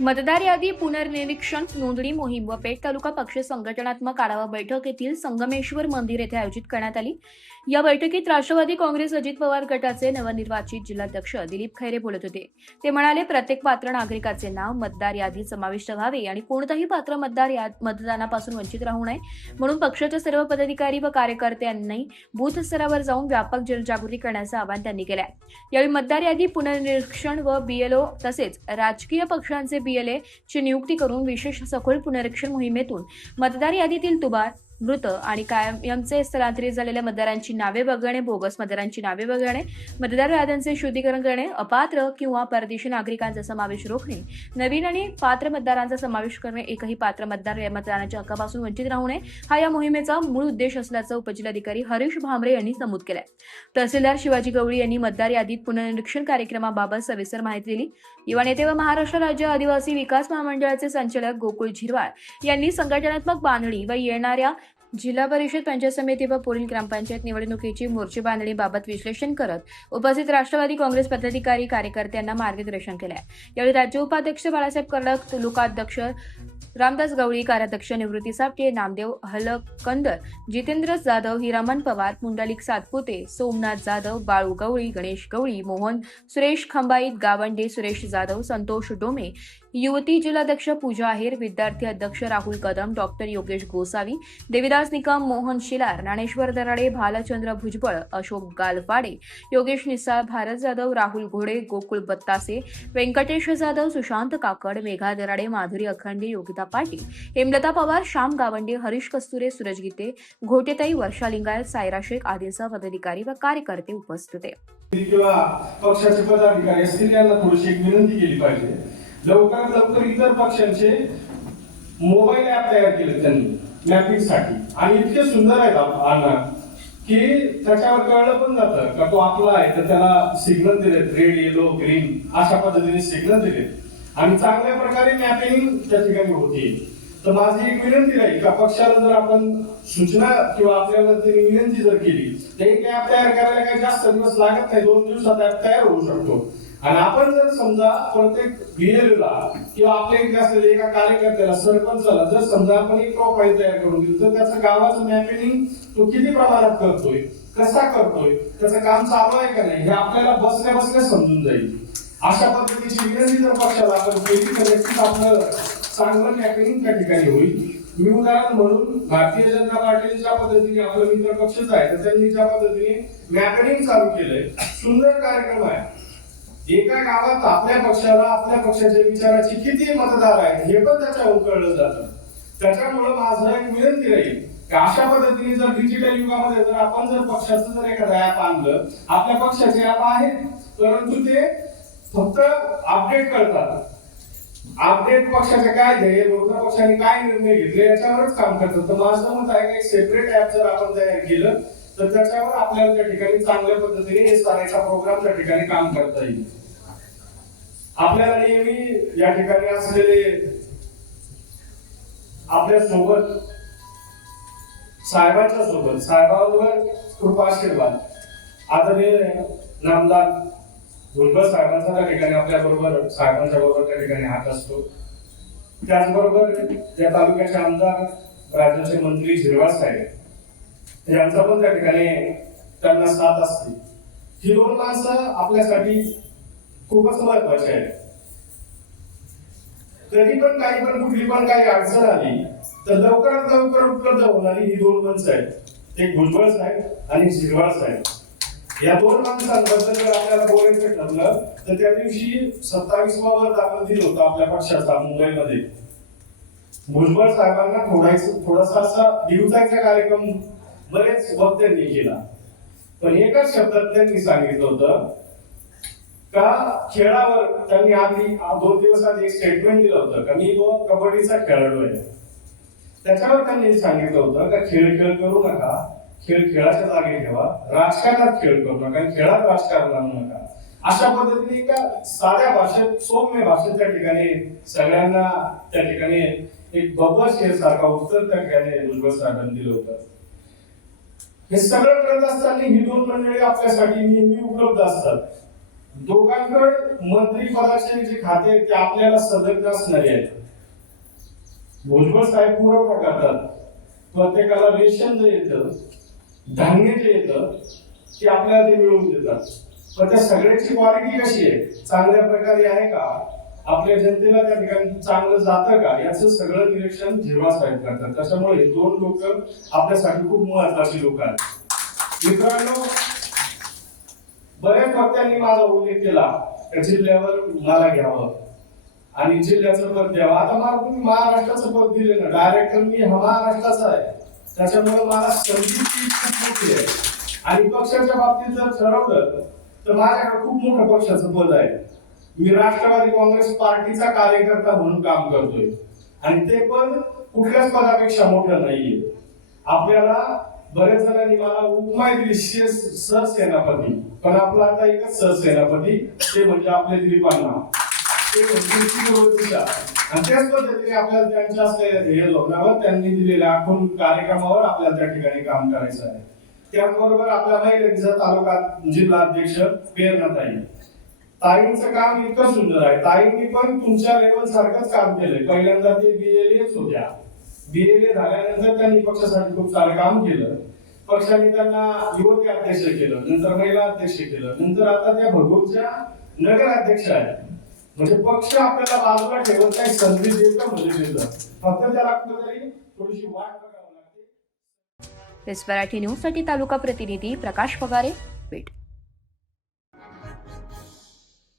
मतदार यादी पुनर्निरीक्षण नोंदणी मोहीम व पेठ तालुका पक्ष संघटनात्मक आढावा बैठक येथील संगमेश्वर मंदिर येथे आयोजित करण्यात आली। या बैठकीत राष्ट्रवादी काँग्रेस अजित पवार गटाचे नवनिर्वाचित जिल्हाध्यक्ष दिलीप खैरे बोलत होते। ते म्हणाले, प्रत्येक पात्र नागरिकाचे नाव मतदार यादीत समाविष्ट व्हावे आणि कोणताही पात्र मतदानापासून वंचित राहू नये म्हणून पक्षाच्या सर्व पदाधिकारी व कार्यकर्त्यांनी बूथ स्तरावर जाऊन व्यापक जनजागृती करण्याचे आवाहन त्यांनी केले। यावेळी मतदार यादी पुनर्निरीक्षण व बीएलओ तसेच राजकीय पक्षांचे बीएलए ची नियुक्ती करून विशेष सखोल पुनरीक्षण मोहिमेतून मतदार यादीतील तुबार, मृत आणि कायमचे स्थलांतरित झालेल्या मतदारांची नावे वगळणे, बोगस मतदारांची नावे वगळणे, मतदार याद्यांचे शुद्धीकरण करणे, अपात्र किंवा परदेशी नागरिकांचा समावेश रोखणे, नवीन आणि पात्र मतदारांचा समावेश करणे, एकही पात्र मतदार या मतदानाच्या हक्कापासून वंचित राहू नये हा या मोहिमेचा मूळ उद्देश असल्याचं उपजिल्हाधिकारी हरीश भांबरे यांनी नमूद केलंय। तहसीलदार शिवाजी गवळी यांनी मतदार यादीत पुनर्निरीक्षण कार्यक्रमाबाबत सविस्तर माहिती दिली। युवा नेते व महाराष्ट्र राज्य आदिवासी विकास महामंडळाचे संचालक गोकुळ झिरवाळ यांनी संघटनात्मक बांधणी व येणाऱ्या जिल्हा परिषद, पंचायत समिती व पुढील ग्रामपंचायत निवडणुकीची मोर्चे बांधणीबाबत विश्लेषण करत उपस्थित राष्ट्रवादी काँग्रेस पदाधिकारी कार्यकर्त्यांना मार्गदर्शन केले। यावेळी राज्य उपाध्यक्ष बाळासाहेब कर्डक, तालुकाध्यक्ष रामदास गवळी, कार्याध्यक्ष निवृत्ती सापटे, नामदेव हलकंदर, जितेंद्र जाधव, हिरामन पवार, पुंडलिक सातपुते, सोमनाथ जाधव, बाळू गवळी, गणेश गवळी, मोहन सुरेश खंबाईत, गावंडे सुरेश जाधव, संतोष डोमे, युवती जिल्हाध्यक्ष पूजा आहेर, विद्यार्थी अध्यक्ष राहुल कदम, डॉक्टर योगेश गोसावी, देविदास निकम, मोहन शिलार, ज्ञानेश्वर दराडे, भालचंद्र भुजबळ, अशोक गालपाडे, योगेश निसाळ, भारत जाधव, राहुल घोडे, गोकुळ बत्तासे, व्यंकटेश जाधव, सुशांत काकड, मेघा दराडे, माधुरी अखंडे, योगिता पाटील, हेमलता पवार, श्याम गावंडे, हरीश कस्तुरे, सूरज गीते, घोटेताई, वर्षा लिंगायत, सायरा शेख आदींसह पदाधिकारी व कार्यकर्ते उपस्थित होते। किंवा पक्षाचे पदाधिकारी असतील यांना थोडीशी एक विनंती केली पाहिजे, लवकरात लवकर इतर पक्षांचे मोबाईल ऍप तयार केले त्यांनी मॅपिंगसाठी आणि इतके सुंदर आहेत अण्णा की त्याच्यावर कळलं पण जातं का तो आपला आहे, तर त्याला सिग्नल दिलेत, रेड, येलो, ग्रीन अशा पद्धतीने सिग्नल दिलेत आणि चांगल्या प्रकारे मॅपिंग त्या ठिकाणी होती। तर माझी एक विनंती राहील का पक्षाला जर आपण सूचना किंवा आपल्याला तरी विनंती जर केली तर एक ऍप तयार करायला काही जास्त दिवस लागत नाही, 2 दिवसात ऍप तयार होऊ शकतो। आणि आपण जर समजा प्रत्येक बीएलओला किंवा आपल्या इथे असलेल्या एका कार्यकर्त्याला, सरपंचाला जर समजा आपण एक प्रोफाईल तयार करून दिली तर त्याचं गावाचं मॅपिंग तो किती प्रमाणात करतोय, कसा करतोय, त्याचं काम चालू आहे का नाही हे आपल्याला बसल्या बसल्या समजून जाईल। अशा पद्धतीची विनंती जर पक्षाला आपण केली तर नक्कीच आपलं चांगलं मॅपिंग त्या ठिकाणी होईल। मी उदाहरण म्हणून भारतीय जनता पार्टीने ज्या पद्धतीने आपलं मित्र पक्षच आहे तर त्यांनी ज्या पद्धतीने मॅपिंग चालू केलंय, सुंदर कार्यक्रम आहे। एका गावात आपल्या पक्षाला, आपल्या पक्षाच्या विचाराची किती मतदार आहेत हे पण त्याच्यावर कळलं जातं। त्याच्यामुळे माझं एक विनंती राहील की अशा पद्धतीने जर डिजिटल युगामध्ये जर आपण जर पक्षाचं जर एखादं ऍप आणलं, आपल्या पक्षाचे ऍप आहेत परंतु ते फक्त अपडेट करतात, अपडेट पक्षाचे काय ध्येय, विरोधी पक्षाने काय निर्णय घेतले याच्यावरच काम करतात। तर माझं मत आहे की सेपरेट ऍप जर आपण तयार केलं तर त्याच्यावर आपल्याला त्या ठिकाणी चांगल्या पद्धतीने हे सारायचा प्रोग्राम त्या ठिकाणी काम करता येईल। आपल्याला नेहमी या ठिकाणी असलेले आपल्या सोबत साहेबांच्या सोबत, साहेबांवर कृपा आशीर्वाद आदरणीय नामदार भुजबळ साहेबांचा त्या ठिकाणी आपल्या बरोबर, साहेबांच्या बरोबर त्या ठिकाणी हात असतो। त्याचबरोबर या तालुक्याचे आमदार, राज्याचे मंत्री झिरवाळ साहेब यांचा पण त्या ठिकाणी त्यांना साथ असते। ही 2 माणसं आपल्यासाठी खूपच महत्वाची आहेत। कधी पण काही पण कुठली पण काही अडचण आली तर लवकरात लवकर उपलब्ध होणारी ही 2 माणसं आहेत, एक भुजबळ साहेब आणि झिरवाळ साहेब। या 2 माणसांबद्दल जर आपल्याला बोलायचं ठरलं तर त्या दिवशी 27वा वर्ध आपण दिलं होतं आपल्या पक्षाचा मुंबईमध्ये। भुजबळ साहेबांना थोडासा असा दिवसाचा कार्यक्रम बरेच वक्त्यांनी केला, पण एकाच शब्दात त्यांनी सांगितलं होतं का खेळावर त्यांनी आधी 2 दिवस आधी एक स्टेटमेंट दिलं होतं का मी कबड्डीचा खेळाडू आहे। त्याच्यावर त्यांनी सांगितलं होतं का खेळ करू नका, खेळ खेळाच्या जागी ठेवा, राजकारणात खेळ करू नका, खेळात राजकारण आणू नका। अशा पद्धतीने एका साध्या भाषेत, सौम्य भाषेत त्या ठिकाणी सगळ्यांना त्या ठिकाणी एक बब्बर शेर सारखा उत्तर त्या ठिकाणी भुजबळ साहेबांनी दिलं होतं। हे सगळं करत असताना ही 2 मंडळी आपल्यासाठी नेहमी उपलब्ध असतात। दोघांकडे मंत्री पदाचे जे खाते आहेत ते आपल्याला सदस्य असणारे आहेत. भुजबळ साहेब पुरवठा करतात, प्रत्येकाला रेशन जे येतं, धान्य जे येतं ते आपल्याला ते मिळवून देतात. पण त्या सगळ्याची क्वालिटी कशी आहे, चांगल्या प्रकारे आहे का, आपल्या जनतेला त्या ठिकाणी चांगलं जातं का, याचं सगळं निरीक्षण झिरवा साहेब करतात. त्याच्यामुळे दोन लोक आपल्यासाठी खूप महत्वाची लोक आहेत. मित्रांनो, बऱ्याच वक्त्यांनी माझा उल्लेख केला त्या जिल्ह्यावर मला घ्यावं आणि जिल्ह्याचं पद द्यावं. आता मला तुम्ही महाराष्ट्राचं पद दिले ना, डायरेक्टर मी महाराष्ट्राचा आहे, त्याच्यामुळे मला संधीची खूप मोठी आहे. आणि पक्षाच्या बाबतीत जर ठरवलं तर माझ्याकडे खूप मोठं पक्षाचं पद आहे. मी राष्ट्रवादी काँग्रेस पार्टीचा कार्यकर्ता म्हणून काम करतोय आणि ते पद कुठल्याच पदापेक्षा मोठं नाहीये. आपल्याला बरेच जणांनी मला उपमा दिली सरसेनापती, पण आपला आता एकच सरसेनापती, ते म्हणजे आपले दिलीपांना, ते म्हणजे आणि त्याच पद्धतीने आपल्याला त्यांच्या असलेल्या ध्येय धोरणावर त्यांनी दिलेल्या आखून कार्यक्रमावर आपल्याला त्या ठिकाणी काम करायचं आहे. त्याचबरोबर आपल्या महिलांचा तालुका जिल्हा अध्यक्ष प्रेरणाताई, ताईंचं काम इतकं सुंदर आहे. ताईंनी पण तुमच्या लेवल सारखंच काम केलंय. पहिल्यांदा ते BLAच होत्या, BLA झाल्यानंतर त्यांनी पक्षासाठी खूप सारं काम केलं. पक्षाने त्यांना युवती अध्यक्ष केलं, नंतर महिला अध्यक्ष केलं, नंतर आता त्या भगूरच्या नगर अध्यक्ष आहेत. म्हणजे पक्ष आपल्याला बाजूला ठेवत नाही, संधी देतं म्हणजे देतं, फक्त त्याला कुठेतरी थोडीशी वाट बघावी लागते. मराठी न्यूज साठी तालुका प्रतिनिधी प्रकाश पगारे, पेठ.